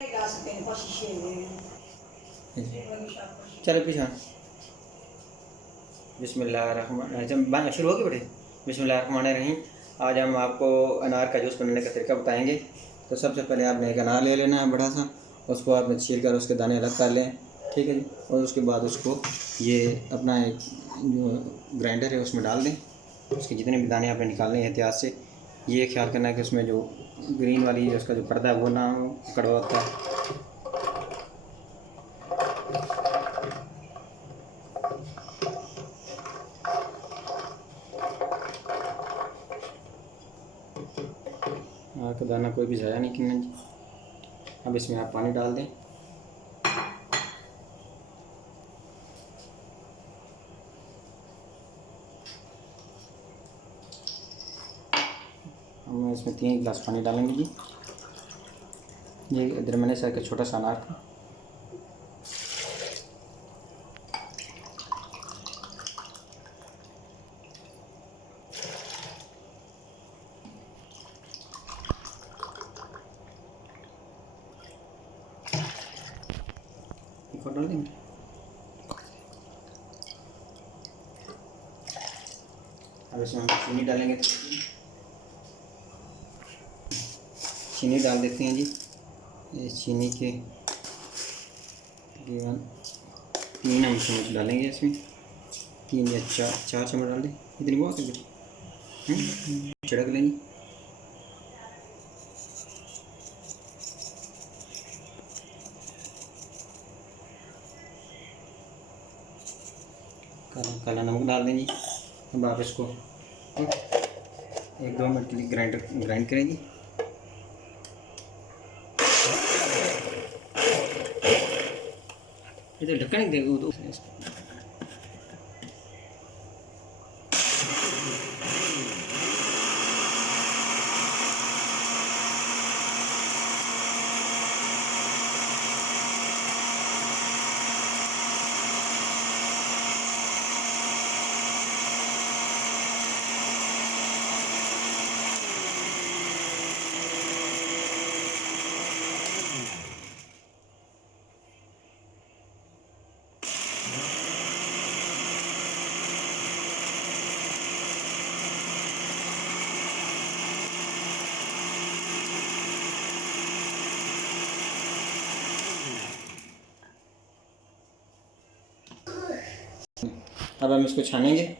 चलो पीछा। बिस्मिल्लाह शुरू हो गए बेटे। बिस्मिल्लाहिर्रहमानिर्रहीम। आज हम आपको अनार का जूस बनाने का तरीका बताएंगे। तो सबसे पहले आपने एक अनार ले लेना है बड़ा सा, उसको आपने छील कर उसके दाने अलग कर लें, ठीक है जी। और उसके बाद उसको ये अपना एक जो ग्राइंडर है उसमें डाल दें। उसके जितने भी दाने आपने निकालने हैं एहतियात से, ये ख्याल करना है कि उसमें जो ग्रीन वाली उसका जो पर्दा है वो ना कड़वा होता है। आग का दाना कोई भी ज़ाया नहीं करना जी। अब इसमें आप पानी डाल दें। हम इसमें 3 गिलास पानी डालेंगे जी। ये इधर मैंने सर का छोटा सा अनार था। डाल देंगे। अब इसमें हम चीनी डालेंगे। चीनी डाल देते हैं जी। ये चीनी के तकरीबन 3 हम चम्मच डालेंगे इसमें। 3 या 4 चम्मच डाल दें। इतनी बहुत है छिड़क लेंगे। काला नमक डाल दें जी। अब आप इसको 1-2 मिनट के लिए ग्राइंड करें जी। ये तो ढक्कन ही देगा तो अब हम इसको छानेंगे।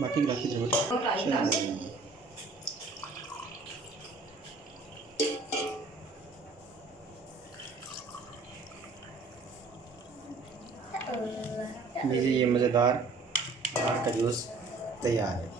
बाकी गिलास की जरूरत लीजिए, ये मज़ेदार अनार का जूस तैयार है।